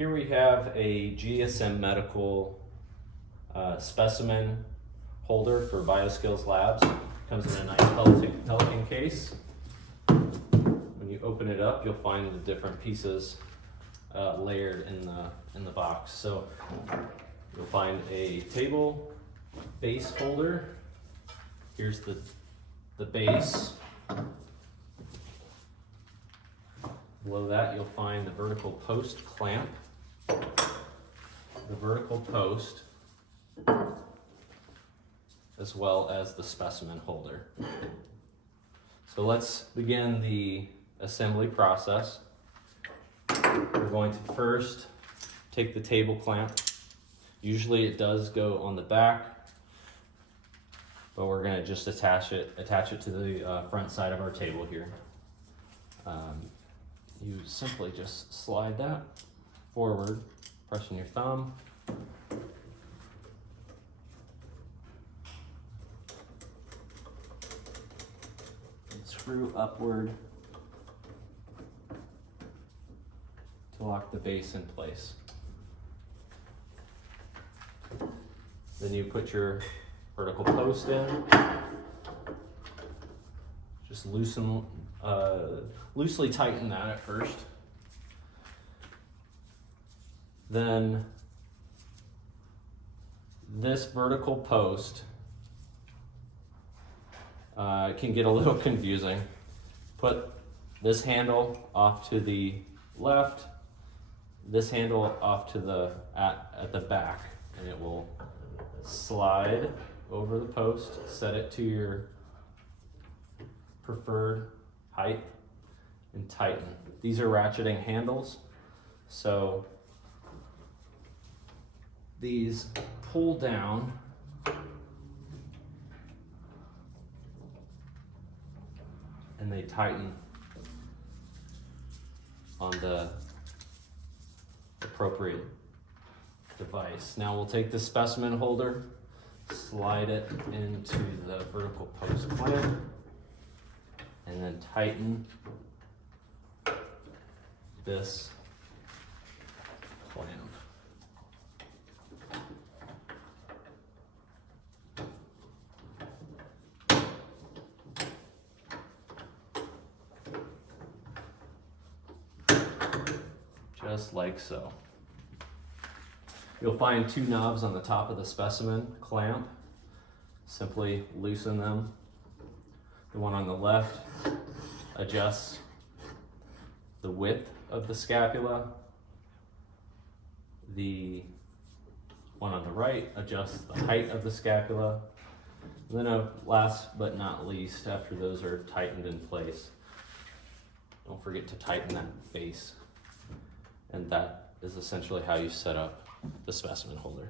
Here we have a GSM Medical specimen holder for BioSkills Labs. Comes in a nice Pelican case. When you open it up, you'll find the different pieces layered in the box. So you'll find a table base holder. Here's the base. Below that, you'll find the vertical post clamp, the vertical post, as well as the specimen holder. So let's begin the assembly process. We're going to first take the table clamp. Usually it does go on the back, but we're going to just attach it to the front side of our table here. You simply just slide that forward, pressing your thumb. And screw upward to lock the base in place. Then you put your vertical post in. Just loosely tighten that at first. Then this vertical post can get a little confusing. Put this handle off to the left, this handle off to the at the back, and it will slide over the post. Set it to your preferred height and tighten. These are ratcheting handles, so these pull down and they tighten on the appropriate device. Now we'll take the specimen holder, slide it into the vertical post clamp, and then tighten this clamp. Just like so. You'll find two knobs on the top of the specimen clamp. Simply loosen them. The one on the left adjusts the width of the scapula. The one on the right adjusts the height of the scapula. And then last but not least, after those are tightened in place, don't forget to tighten that base. And that is essentially how you set up the specimen holder.